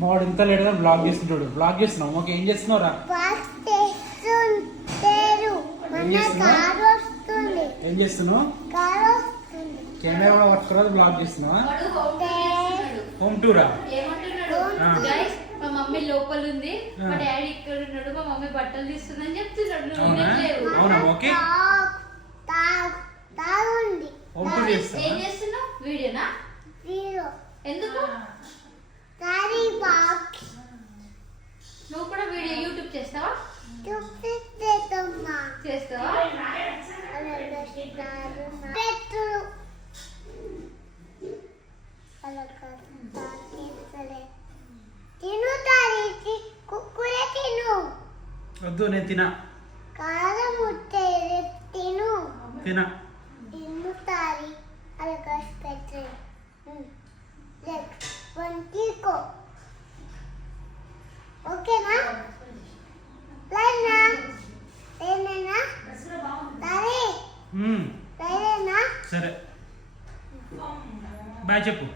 మావాడు ఇంత లేట్గా బ్లాగ్ చేస్తుంటాడు. బ్లాగ్ చేస్తున్నావు. ఓకే, ఏం చేస్తున్నావు రా? ఏం చేస్తున్నావు? కెమెరా పట్టుకురా, బ్లాగ్ చేస్తున్నావా? హోమ్ టూరా? మా మమ్మీ లోపల ఉంది, మా డాడీ ఇక్కడ ఉన్నాడు, మా మమ్మీ బట్టలు తీస్తుందని చెప్తున్నాడు. అవునా? ఓకే, హోమ్ టూర్ ఏం చేస్తావా? చేస్తున్నావు? వీడియోనా? ఎందుకు? నువ్వు కూడా వీడియో యూట్యూబ్ చేస్తావా? చేస్తావా? వద్దు, నేను తినా. తినా. ఓకేనా? సరే, బాయ్ చెప్పు.